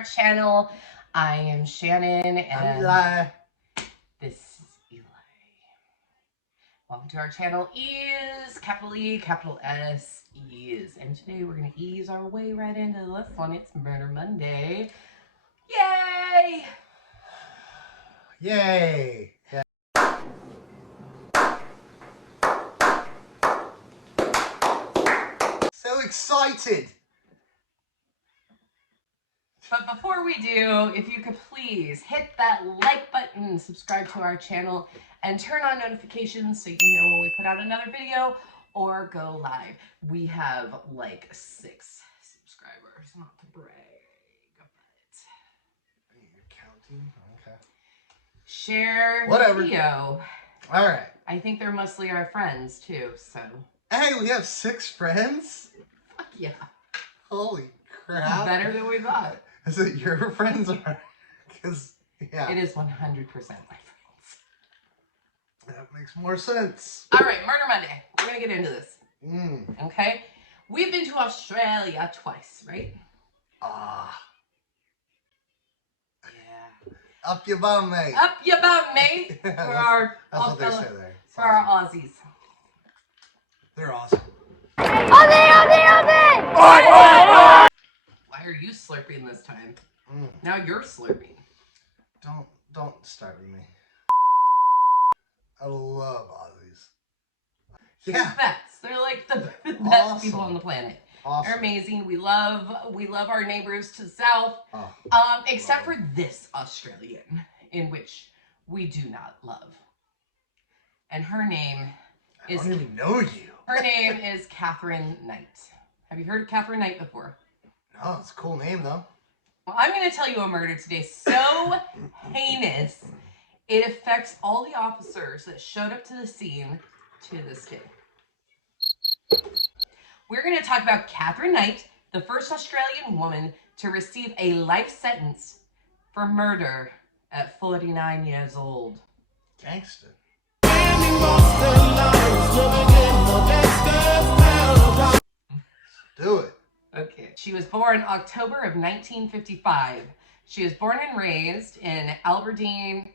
our channel. I am Shannon and I'm Eli. This is Eli. Welcome to our channel. Ease, capital E, capital S, ease. And today we're going to ease our way right into the fun. It's Murder Monday. Yay! Yay! Yeah. So excited! But before we do, if you could please hit that like button, subscribe to our channel, and turn on notifications so you know when we put out another video or go live. We have like 6 subscribers, not to brag, but You're counting? Okay. share Whatever. the video. All right. I think they're mostly our friends too, so. Hey, we have 6 friends? Fuck yeah. Holy crap. Better than we thought. Is it your friends or? Because, yeah. It is 100% my friends. That makes more sense. All right, Murder Monday. We're going to get into this. Mm. Okay? We've been to Australia twice, right? Ah. Yeah. Up your bum, mate. Up your bum, mate. That's what they say there. For our Aussies. They're awesome. Why are you slurping this time? Mm. Now you're slurping. Don't start with me. I love Aussies. They're Yeah. the best. They're like the best Awesome. people on the planet. Awesome. They're amazing. We love our neighbors to the south. Oh, Except for this Australian, in which we do not love. And her name is... I don't even know you. Her name is Katherine Knight. Have you heard of Katherine Knight before? No, it's a cool name though. Well, I'm going to tell you a murder today so heinous, it affects all the officers that showed up to the scene to this day. We're going to talk about Katherine Knight, the first Australian woman to receive a life sentence for murder at 49 years old. Gangster. Do it. Okay. She was born October of 1955. She was born and raised in Aberdeen,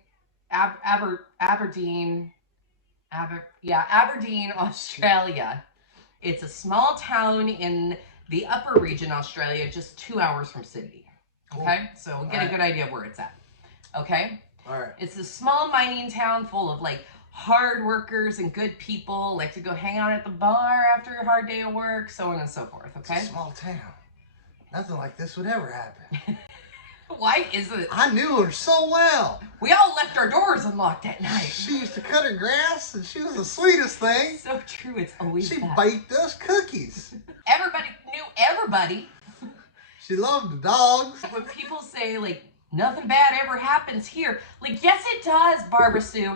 Australia. It's a small town in the upper region, Australia, just 2 hours from Sydney. Okay? So we'll get a good idea of where it's at. Okay? All right. It's a small mining town full of like hard workers and good people, like to go hang out at the bar after a hard day of work, so on and so forth, okay? It's a small town. Nothing like this would ever happen. Why is it? I knew her so well. We all left our doors unlocked at night. She used to cut her grass, and she was the sweetest thing. So true, it's always She that. baked us cookies. Everybody knew everybody. She loved the dogs. When people say, like, nothing bad ever happens here, like, yes it does, Barbara Sue.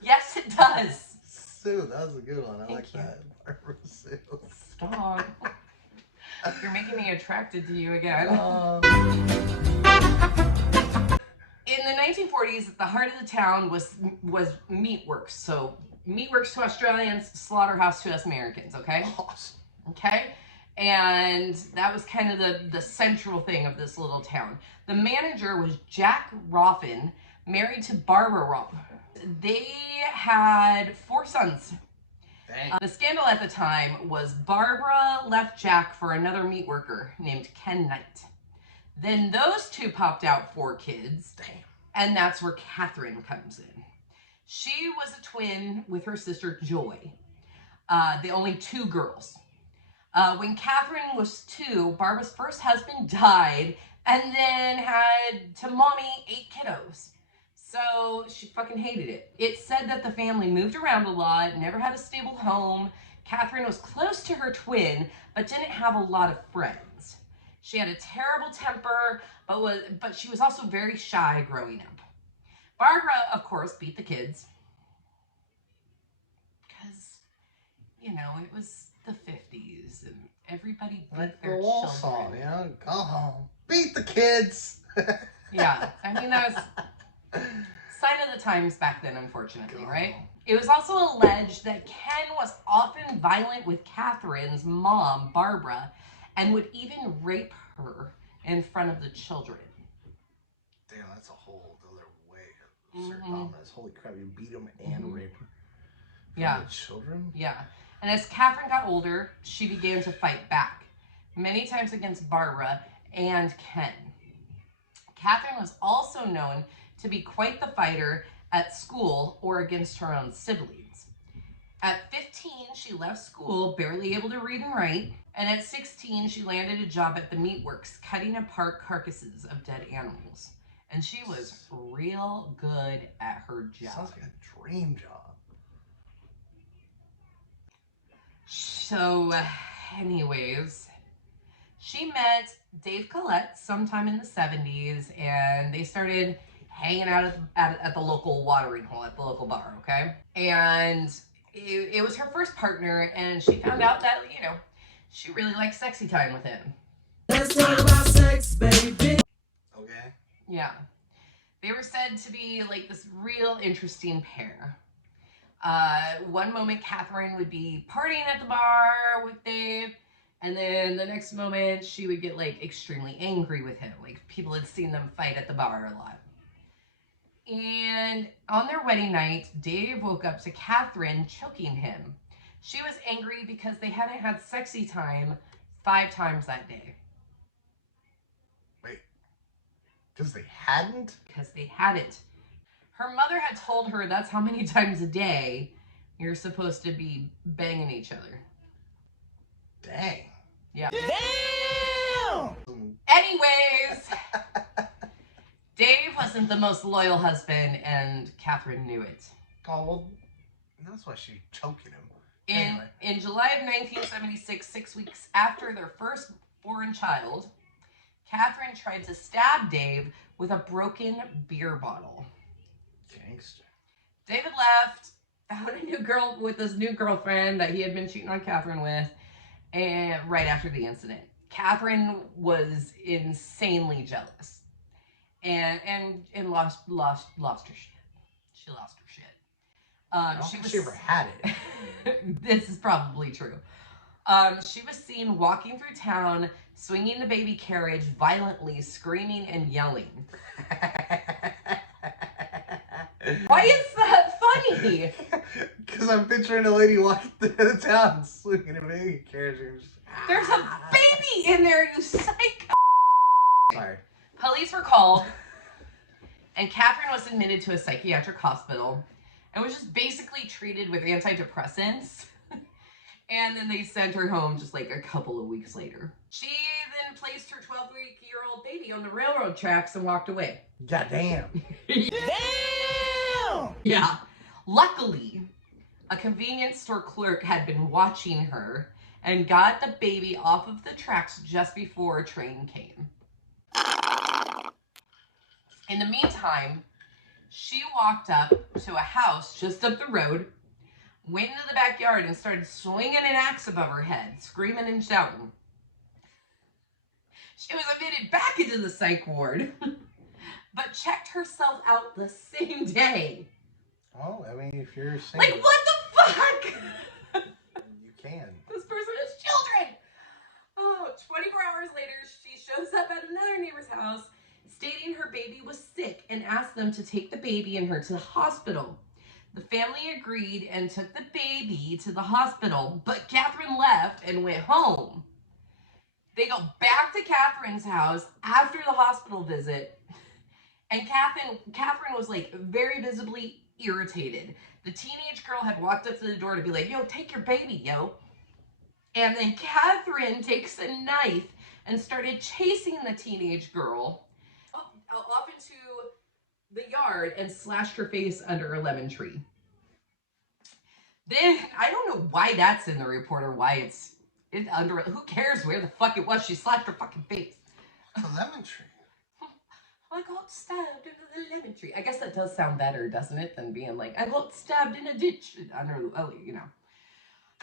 Yes it does. Sue, that was a good one. I like you. that. Barbara Sue. Stop. You're making me attracted to you again. In the 1940s, at the heart of the town was meatworks. So meatworks to Australians, slaughterhouse to us Americans, okay? Awesome. Okay? And that was kind of the central thing of this little town. The manager was Jack Roffin, married to Barbara Roffin. They had 4 sons. The scandal at the time was Barbara left Jack for another meat worker named Ken Knight. Then those 2 popped out 4 kids. Damn. And that's where Katherine comes in. She was a twin with her sister Joy. The only 2 girls. When Katherine was 2, Barbara's first husband died and then had to mommy 8 kiddos. So she fucking hated it. It said that the family moved around a lot, never had a stable home. Katherine was close to her twin, but didn't have a lot of friends. She had a terrible temper, but she was also very shy growing up. Barbara, of course, beat the kids. Because, you know, it was the 50s and everybody beat Like their the wall children. song, you know? Go home. Beat the kids. Yeah, I mean, that was sign of the times back then, unfortunately, right? It was also alleged that Ken was often violent with Katherine's mom, Barbara, and would even rape her in front of the children. Damn, that's a whole other way of certain dominance. Holy crap, you beat them and rape them. Yeah. The children? Yeah. And as Katherine got older, she began to fight back, many times against Barbara and Ken. Katherine was also known to be quite the fighter at school or against her own siblings. At 15, she left school barely able to read and write, and at 16, she landed a job at the meatworks, cutting apart carcasses of dead animals. And she was real good at her job. Sounds like a dream job. So, anyways, she met Dave Collette sometime in the 70s, and they started hanging out at the local watering hole, at the local bar, okay? And it was her first partner, and she found out that, you know, she really liked sexy time with him. Let's talk about sex, baby. Okay. Yeah. They were said to be like this real interesting pair. One moment Katherine would be partying at the bar with Dave, and then the next moment she would get like extremely angry with him. Like people had seen them fight at the bar a lot. And on their wedding night, Dave woke up to Katherine choking him. She was angry because they hadn't had sexy time 5 times that day. Wait. Because they hadn't? Because they hadn't. Her mother had told her that's how many times a day you're supposed to be banging each other. Dang. Yeah. Damn! Anyways, Dave wasn't the most loyal husband, and Katherine knew it. Oh, well, that's why she's choking him. In July of 1976, 6 weeks after their first born child, Katherine tried to stab Dave with a broken beer bottle. Gangster. David left, found a new girl with his new girlfriend that he had been cheating on Katherine with, and right after the incident. Katherine was insanely jealous and lost her shit. She lost her shit. I don't think she ever had it. This is probably true. She was seen walking through town, swinging the baby carriage violently, screaming and yelling. Why is that funny? Because I'm picturing a lady walking through the town swinging a baby carriage. And just, There's a baby in there, you psycho! Sorry. Police were called, and Katherine was admitted to a psychiatric hospital and was just basically treated with antidepressants. And then they sent her home just like a couple of weeks later. She then placed her 12-week-old baby on the railroad tracks and walked away. Goddamn. Damn! Yeah. Luckily, a convenience store clerk had been watching her and got the baby off of the tracks just before a train came. In the meantime, she walked up to a house just up the road, went into the backyard and started swinging an axe above her head, screaming and shouting. She was admitted back into the psych ward, but checked herself out the same day. Well, I mean, if you're single, Like, what the fuck? you can. This person has children. Oh, 24 hours later, she shows up at another neighbor's house, stating her baby was sick and asked them to take the baby and her to the hospital. The family agreed and took the baby to the hospital, but Katherine left and went home. They go back to Katherine's house after the hospital visit, and Katherine was like very visibly irritated. The teenage girl had walked up to the door to be like, yo, take your baby, yo. And then Katherine takes a knife and started chasing the teenage girl off into the yard and slashed her face under a lemon tree. Then, I don't know why that's in the report or why it's under, who cares where the fuck it was? She slashed her fucking face. It's a lemon tree. I got stabbed into the lemon tree. I guess that does sound better, doesn't it, than being like, I got stabbed in a ditch under, you know.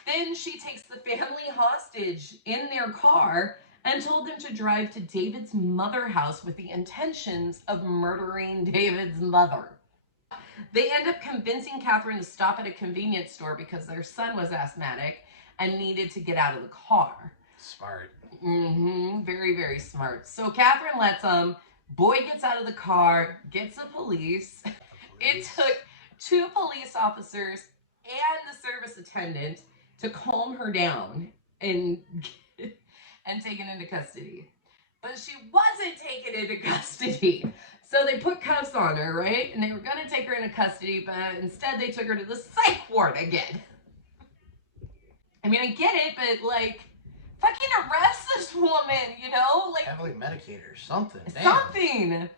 Then she takes the family hostage in their car and told them to drive to David's mother house with the intentions of murdering David's mother. They end up convincing Katherine to stop at a convenience store because their son was asthmatic and needed to get out of the car. Smart. Very, very smart. So Katherine lets them, Boy gets out of the car, gets the police. It took 2 police officers and the service attendant to calm her down and taken into custody. But she wasn't taken into custody. So they put cuffs on her, right? And they were going to take her into custody, but instead they took her to the psych ward again. I mean, I get it, but like, fucking arrest this woman, you know? Like, heavily medicate her, something. Damn. something.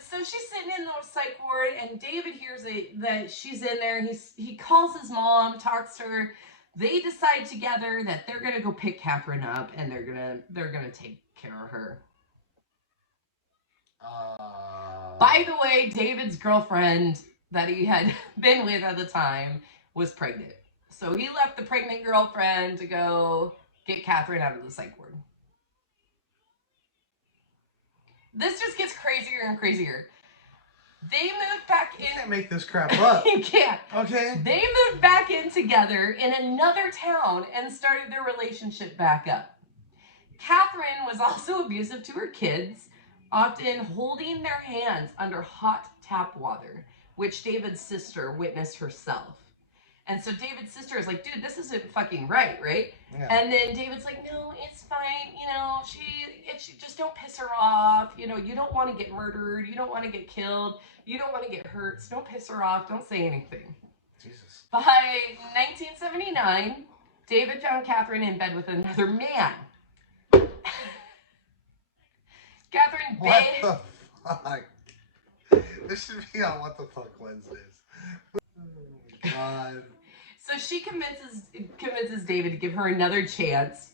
So she's sitting in the psych ward, and David hears that she's in there. He calls his mom, talks to her. They decide together that they're gonna go pick Katherine up, and they're gonna take care of her. By the way, David's girlfriend that he had been with at the time was pregnant, so he left the pregnant girlfriend to go get Katherine out of the psych ward. This just gets crazier and crazier. They moved back in. You can't make this crap up. You can't. Okay. They moved back in together in another town and started their relationship back up. Katherine was also abusive to her kids, often holding their hands under hot tap water, which David's sister witnessed herself. And so David's sister is like, dude, this isn't fucking right? Yeah. And then David's like, no, it's fine. You know, she just don't piss her off. You know, you don't want to get murdered. You don't want to get killed. You don't want to get hurt. So don't piss her off. Don't say anything. Jesus. By 1979, David found Katherine in bed with another man. Katherine What the fuck? This should be on What the Fuck Wednesdays. Oh, God. So she convinces David to give her another chance,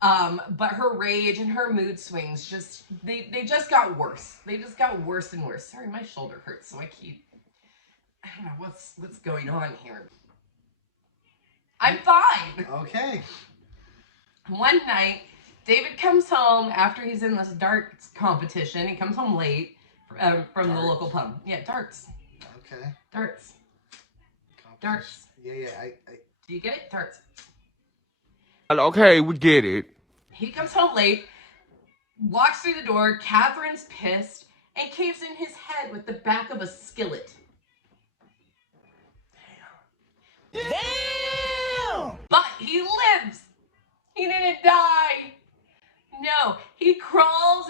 but her rage and her mood swings they just got worse. They just got worse and worse. Sorry, my shoulder hurts, so I don't know what's going on here. I'm fine. Okay. One night, David comes home after he's in this darts competition. He comes home late from the local pub. Yeah, darts. Okay. Darts. Darts. Yeah. Do you get it? Darts. Okay, we get it. He comes home late, walks through the door. Katherine's pissed and caves in his head with the back of a skillet. Damn! But he lives. He didn't die. No, he crawls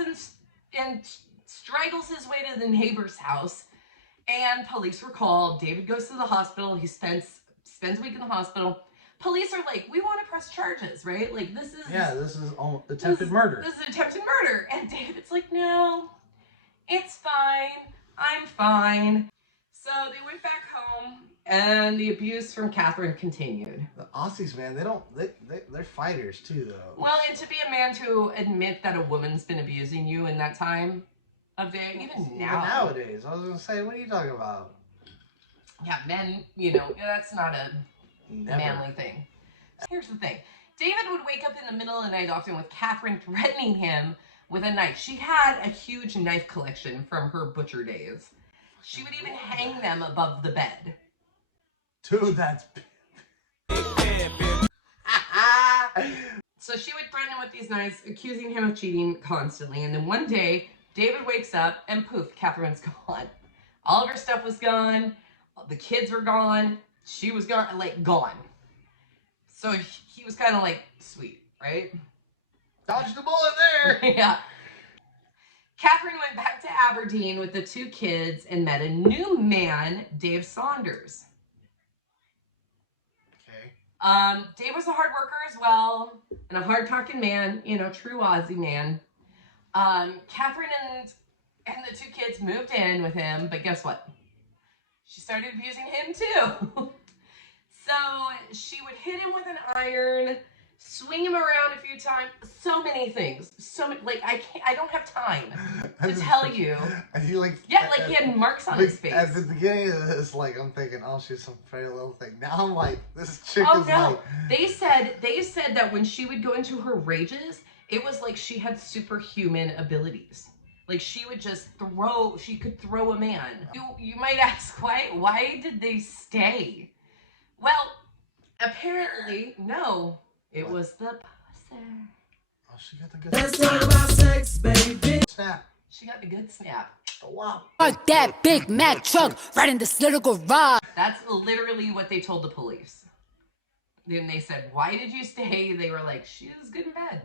and straggles his way to the neighbor's house. And police were called. David goes to the hospital. He spends a week in the hospital. Police are like, we want to press charges, right? Like, this is attempted murder. This is attempted murder. And David's like, no, it's fine. I'm fine. So they went back home, and the abuse from Katherine continued. The Aussies, man, they're fighters too, though. Well, and to be a man to admit that a woman's been abusing you in that time of day, even nowadays, I was gonna say, what are you talking about? Yeah, men, you know, that's not a manly thing. Here's the thing. David would wake up in the middle of the night often with Katherine threatening him with a knife. She had a huge knife collection from her butcher days. She would even hang them above the bed. Dude, that's... So she would threaten him with these knives, accusing him of cheating constantly. And then one day, David wakes up and poof, Katherine's gone. All of her stuff was gone. The kids were gone. She was gone, gone. So he was kind of like, sweet, right? Dodged the bullet there. Yeah. Katherine went back to Aberdeen with the 2 kids and met a new man, Dave Saunders. Okay. Dave was a hard worker as well, and a hard-talking man, you know, true Aussie man. Katherine and the 2 kids moved in with him, but guess what? She started abusing him too. So she would hit him with an iron, swing him around a few times, so many things. So many, I don't have time to tell you. He he had marks on his face. At the beginning of this, I'm thinking, oh, she's some pretty little thing. Now I'm like, this chick is no. They said that when she would go into her rages, it was like she had superhuman abilities. Like she would just she could throw a man. You might ask, why did they stay? Well, apparently, no. It was the pussy. Oh, she got the good... Let's talk about sex, baby. Snap. She got the good snap. Wow. Park that Big Mac truck right in this little garage. That's literally what they told the police. Then they said, why did you stay? They were like, she was good in bed.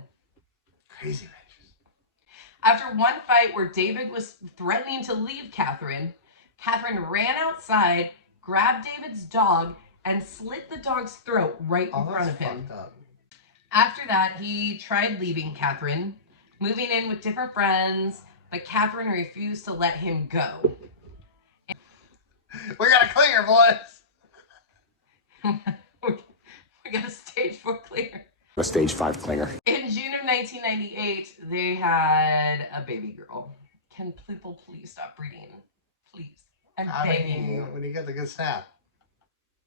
Crazy bitches. After one fight where David was threatening to leave Katherine, Katherine ran outside, grabbed David's dog, and slit the dog's throat right in front of him. Fucked up. After that, he tried leaving Katherine, moving in with different friends, but Katherine refused to let him go. We got a clear, boys. We got a stage 4 clear. A stage 5 clinger. In June of 1998, they had a baby girl. Can people please stop breeding? Please. I'm begging you. When you get the good snap.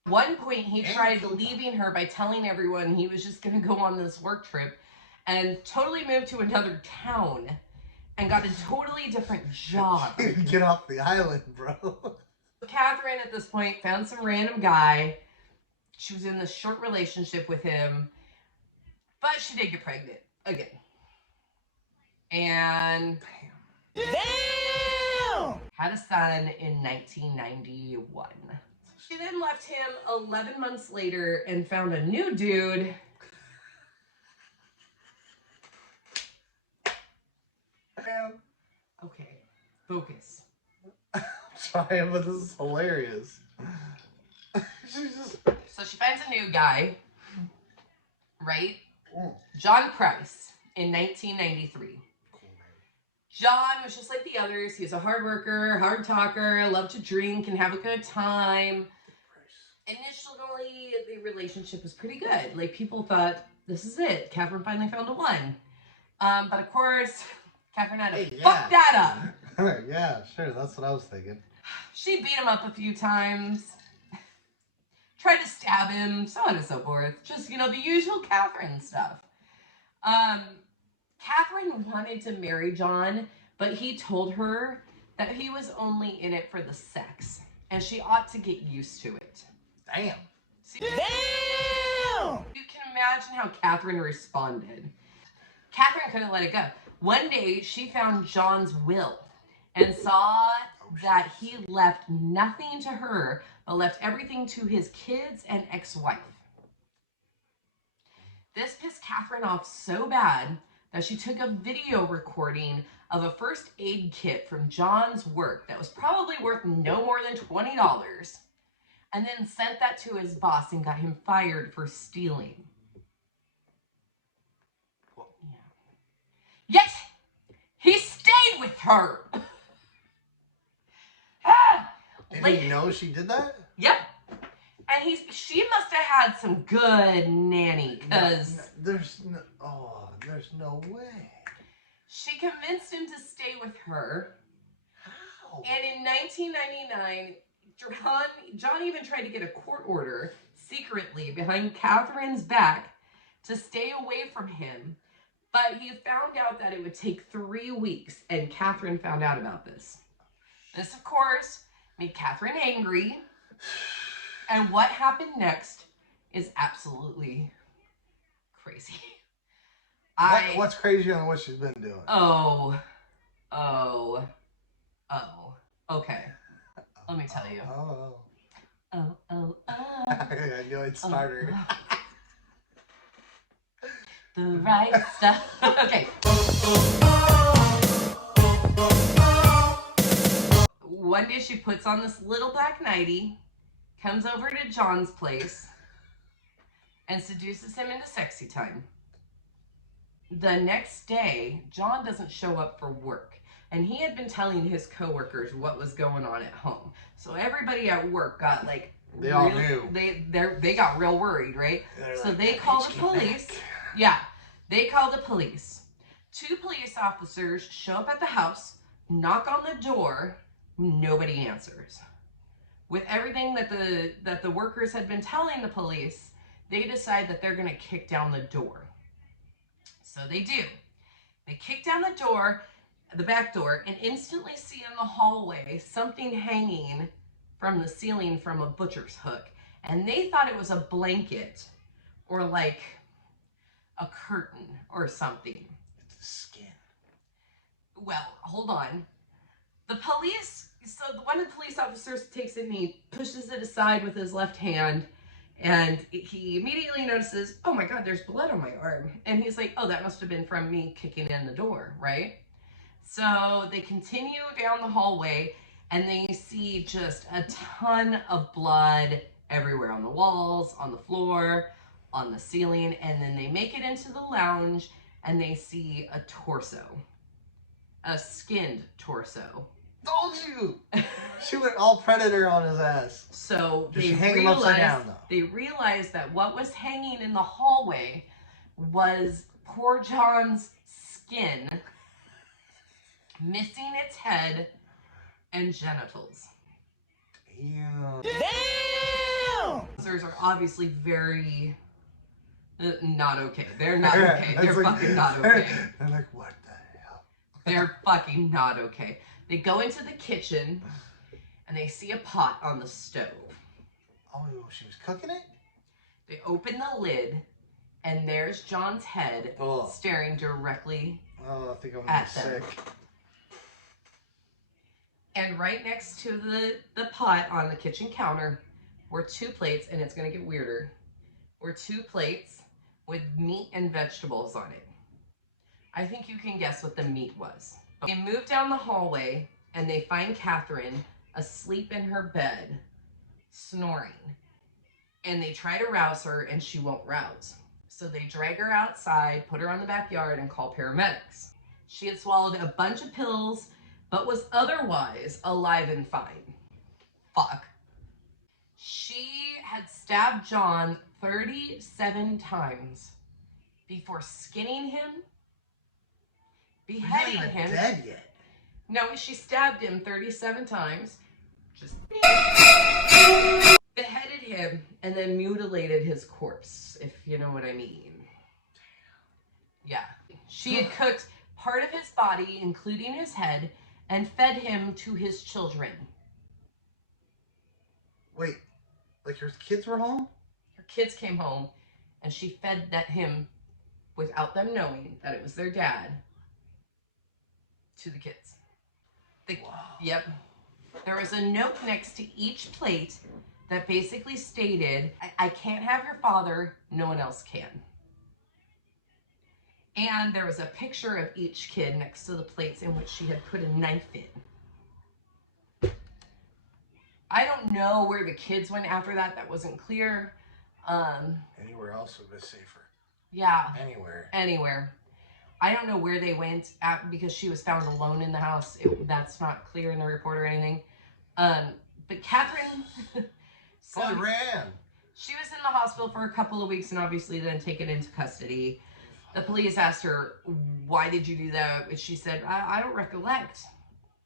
At one point, he tried leaving her by telling everyone he was just going to go on this work trip and totally moved to another town and got a totally different job. Get off the island, bro. Katherine, at this point, found some random guy. She was in this short relationship with him, but she did get pregnant again. And had a son in 1991. She then left him 11 months later and found a new dude. Okay, focus. I'm trying, but this is hilarious. So she finds a new guy, right? John Price in 1993. John was just like the others. He was a hard worker, hard talker, loved to drink and have a good time. Initially, the relationship was pretty good. Like, people thought, this is it. Katherine finally found the one. But of course, Katherine had to fuck that up. Yeah, sure. That's what I was thinking. She beat him up a few times. Tried to stab him, so on and so forth. Just, you know, the usual Katherine stuff. Katherine wanted to marry John, but he told her that he was only in it for the sex, and she ought to get used to it. Damn. See, damn! You can imagine how Katherine responded. Katherine couldn't let it go. One day, she found John's will and saw that he left nothing to her, but left everything to his kids and ex-wife. This pissed Katherine off so bad that she took a video recording of a first aid kit from John's work that was probably worth no more than $20, and then sent that to his boss and got him fired for stealing. Yet, he stayed with her. Did he know she did that? Yep. And she must have had some good nanny, because there's no way. She convinced him to stay with her. How? And in 1999, John even tried to get a court order secretly behind Katherine's back to stay away from him. But he found out that it would take 3 weeks, and Katherine found out about this. This, of course, made Katherine angry. And what happened next is absolutely crazy. What's crazier than what she's been doing? Okay. Let me tell you. I knew I'd start her. The right stuff. Okay. One day she puts on this little black nightie, comes over to John's place, and seduces him into sexy time. The next day, John doesn't show up for work, and he had been telling his coworkers what was going on at home. So everybody at work got like they all knew. They got real worried, right? So like, they call the police. Yeah, they call the police. 2 police officers show up at the house, knock on the door, nobody answers. With everything that the workers had been telling the police, they decide that they're gonna kick down the door. So they do. They kick down the door, the back door, and instantly see in the hallway something hanging from the ceiling from a butcher's hook. And they thought it was a blanket or like a curtain or something. It's the skin. Well, hold on. The police, so one of the police officers takes it and he pushes it aside with his left hand, and he immediately notices, oh my God, there's blood on my arm. And he's like, oh, that must have been from me kicking in the door, right? So they continue down the hallway and they see just a ton of blood everywhere on the walls, on the floor, on the ceiling, and then they make it into the lounge and they see a torso, a skinned torso. Told you! She went all Predator on his ass. So Did she hang him upside down, though? They realized that what was hanging in the hallway was poor John's skin, missing its head and genitals. Damn! Officers are obviously very not okay. They're not okay. They're fucking not okay. They're like, what the hell? They're fucking not okay. They go into the kitchen and they see a pot on the stove. Oh, she was cooking it? They open the lid and there's John's head staring directly I think I'm at sick. them. And right next to the pot on the kitchen counter were 2 plates, and it's going to get weirder, were 2 plates with meat and vegetables on it. I think you can guess what the meat was. They move down the hallway and they find Katherine asleep in her bed, snoring. And they try to rouse her and she won't rouse. So they drag her outside, put her on the backyard, and call paramedics. She had swallowed a bunch of pills, but was otherwise alive and fine. Fuck. She had stabbed John 37 times before skinning him, beheading him. He's not even dead yet. No, she stabbed him 37 times, just beheaded him, and then mutilated his corpse, if you know what I mean. Yeah. She had cooked part of his body, including his head, and fed him to his children. Wait, like her kids were home? Her kids came home, and she fed him, without them knowing that it was their dad, to the kids. Wow. Yep. There was a note next to each plate that basically stated, I can't have your father, no one else can. And there was a picture of each kid next to the plates in which she had put a knife in. I don't know where the kids went after that. That wasn't clear. Anywhere else would be safer. Yeah. Anywhere. I don't know where they went because she was found alone in the house. That's not clear in the report or anything. But Katherine... Probably ran. She was in the hospital for a couple of weeks and obviously then taken into custody. The police asked her, why did you do that? And she said, I don't recollect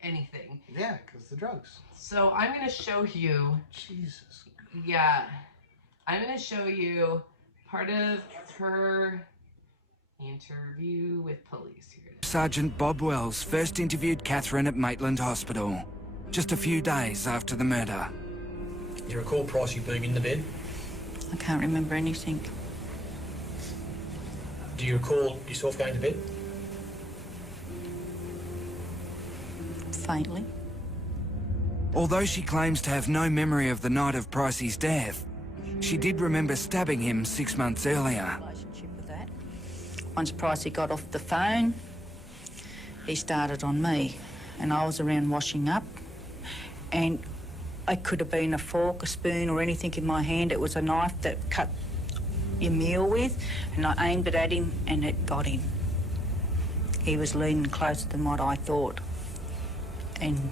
anything. Yeah, because the drugs. So I'm going to show you. Jesus. Yeah. I'm going to show you part of her interview with police here. Sergeant Bob Wells first interviewed Katherine at Maitland Hospital, just a few days after the murder. Do you recall Pricey being in the bed? I can't remember anything. Do you recall yourself going to bed? Faintly. Although she claims to have no memory of the night of Pricey's death, she did remember stabbing him 6 months earlier. Relationship with that. Once Pricey got off the phone, he started on me, and I was around washing up, and it could have been a fork, a spoon, or anything in my hand. It was a knife that cut your meal with, and I aimed it at him, and it got him. He was leaning closer than what I thought, and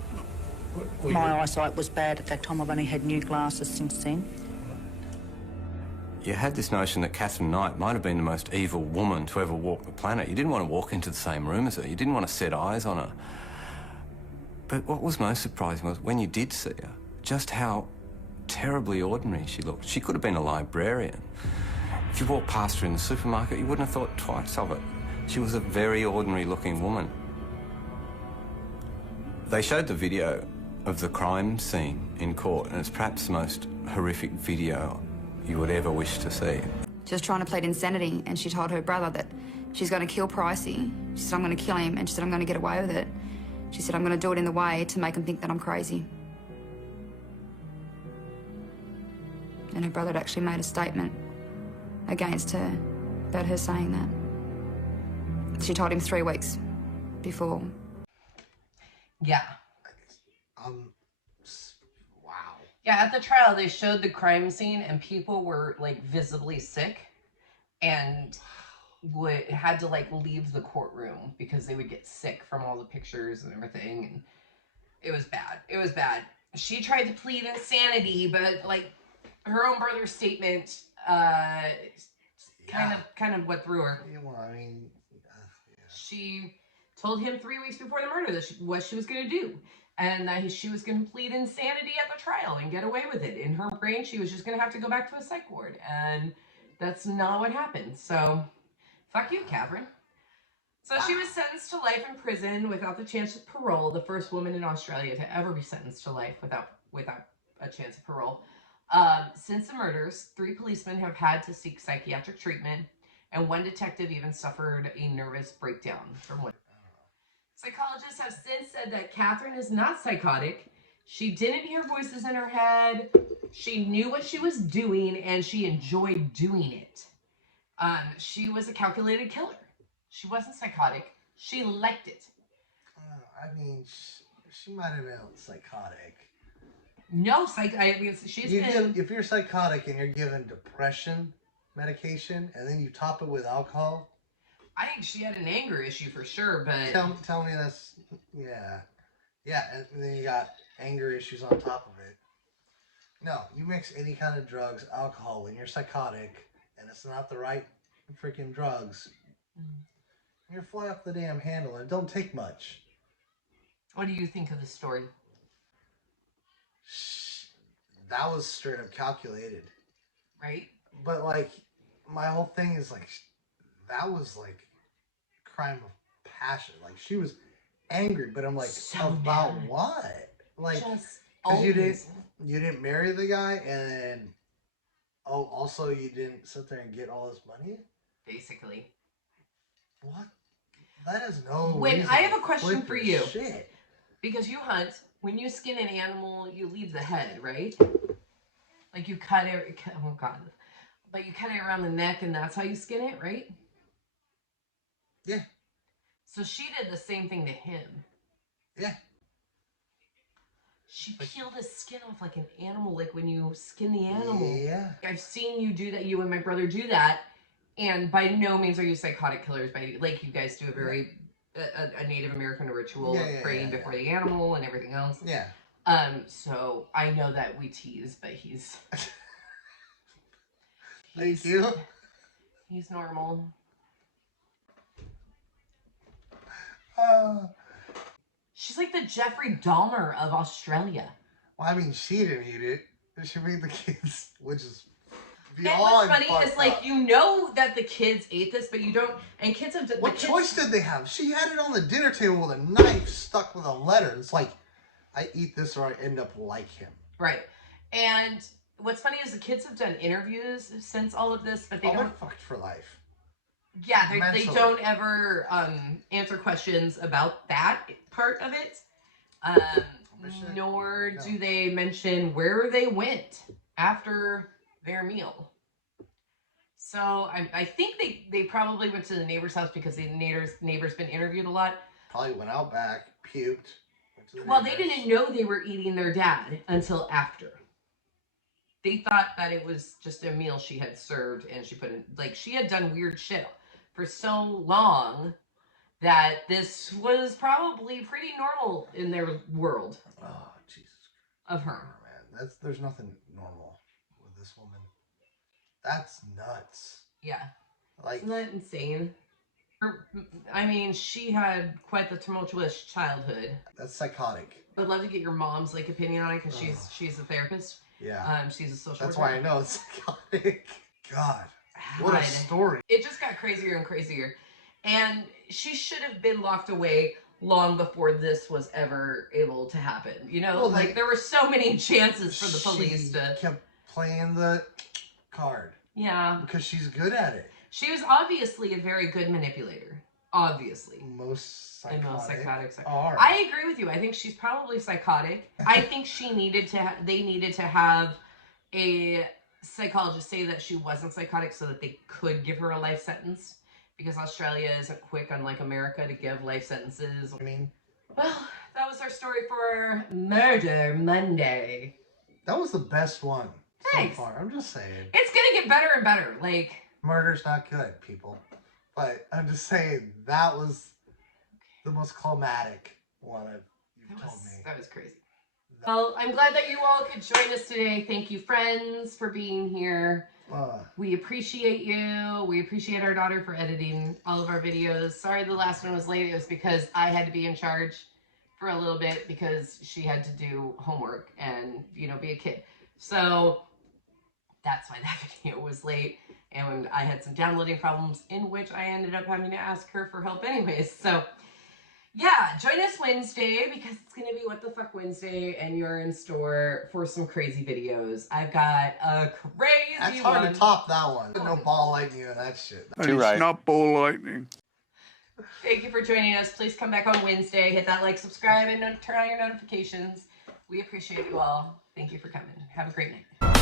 my eyesight was bad at that time. I've only had new glasses since then. You had this notion that Katherine Knight might have been the most evil woman to ever walk the planet. You didn't want to walk into the same room as her. You didn't want to set eyes on her. But what was most surprising was when you did see her, just how terribly ordinary she looked. She could have been a librarian. If you walked past her in the supermarket, you wouldn't have thought twice of it. She was a very ordinary-looking woman. They showed the video of the crime scene in court, and it's perhaps the most horrific video you would ever wish to see. She was trying to plead insanity, and she told her brother that she's going to kill Pricey. She said, I'm going to kill him, and she said, I'm going to get away with it. She said, I'm going to do it in the way to make him think that I'm crazy. And her brother had actually made a statement against her about her saying that. She told him 3 weeks before. Yeah. Wow. Yeah, at the trial, they showed the crime scene, and people were, like, visibly sick and had to, like, leave the courtroom because they would get sick from all the pictures and everything, and it was bad. It was bad. She tried to plead insanity, but, like, her own brother's statement kind of went through her. Yeah, well, I mean, She told him 3 weeks before the murder that what she was going to do, and that she was going to plead insanity at the trial and get away with it. In her brain, she was just going to have to go back to a psych ward, and that's not what happened. So, fuck you, Katherine. So she was sentenced to life in prison without the chance of parole, the first woman in Australia to ever be sentenced to life without a chance of parole. Since the murders, 3 policemen have had to seek psychiatric treatment, and 1 detective even suffered a nervous breakdown from one. Psychologists have since said that Katherine is not psychotic. She didn't hear voices in her head. She knew what she was doing, and she enjoyed doing it. She was a calculated killer. She wasn't psychotic. She liked it. I mean, she might have been psychotic. No, if you're psychotic and you're given depression medication and then you top it with alcohol. I think she had an anger issue for sure, but tell me that's and then you got anger issues on top of it. No, you mix any kind of drugs, alcohol, when you're psychotic and it's not the right freaking drugs, you're fly off the damn handle, and it don't take much. What do you think of the story? That was straight up calculated. Right? But, like, my whole thing is, like, that was, like, crime of passion. Like, she was angry, but I'm like, so about mad. what? Like, because you didn't marry the guy, and also you didn't sit there and get all this money? Basically. What? That is no When reason I have to a question flip for your you. shit. Because you hunt, when you skin an animal, you leave the head, right? Like you cut it, oh God. But you cut it around the neck and that's how you skin it, right? Yeah. So she did the same thing to him. Yeah. She peeled his skin off like an animal, like when you skin the animal. Yeah. I've seen you do that, you and my brother do that. And by no means are you psychotic killers. Like you guys do a very a Native American ritual of praying before the animal and everything else. Yeah. So I know that we tease, but he's Thank you. He's normal. She's like the Jeffrey Dahmer of Australia. Well, I mean, she didn't eat it. She made the kids, which is and what's funny is, like, you know that the kids ate this, but you don't. And kids have. What choice did they have? She had it on the dinner table with a knife stuck with a letter. It's like, I eat this or I end up like him. Right. And what's funny is the kids have done interviews since all of this, but they don't. They're fucked for life. Yeah, they don't ever answer questions about that part of it. Nor do they mention where they went after their meal. So I think they probably went to the neighbor's house because the neighbor's been interviewed a lot. Probably went out back, puked. Well, they didn't know they were eating their dad until after. They thought that it was just a meal she had served, and she put in, like, she had done weird shit for so long that this was probably pretty normal in their world. Oh, Jesus. Of her. Oh, man, there's nothing normal with this woman. That's nuts. Yeah. Like, isn't that insane? I mean, she had quite the tumultuous childhood. That's psychotic. I'd love to get your mom's like opinion on it because she's a therapist. Yeah. She's a social That's worker. why I know it's psychotic. God. What a story. It just got crazier and crazier. And she should have been locked away long before this was ever able to happen. You know, well, like there were so many chances for the police to... kept playing the card. Yeah. Because she's good at it. She was obviously a very good manipulator. Obviously. Most And most psychotic psychotic. are. I agree with you. I think she's probably psychotic. I think she needed to. They needed to have a psychologist say that she wasn't psychotic so that they could give her a life sentence, because Australia isn't quick, unlike America, to give life sentences. I mean, well, that was our story for Murder Monday. that was the best one Thanks. so far. I'm just saying. It's gonna get better and better. Like, murder's not good, people. But I'm just saying that was the most climatic one you've told me. That was crazy. Well, I'm glad that you all could join us today. Thank you, friends, for being here. We appreciate you. We appreciate our daughter for editing all of our videos. Sorry the last one was late. It was because I had to be in charge for a little bit because she had to do homework and, you know, be a kid. So that's why that video was late. And I had some downloading problems in which I ended up having to ask her for help anyways. So yeah, join us Wednesday because it's going to be What the Fuck Wednesday and you're in store for some crazy videos. I've got a crazy That's hard to top that one. No ball lightning and that shit. Too right. It's not ball lightning. Thank you for joining us. Please come back on Wednesday. Hit that like, subscribe, and turn on your notifications. We appreciate you all. Thank you for coming. Have a great night.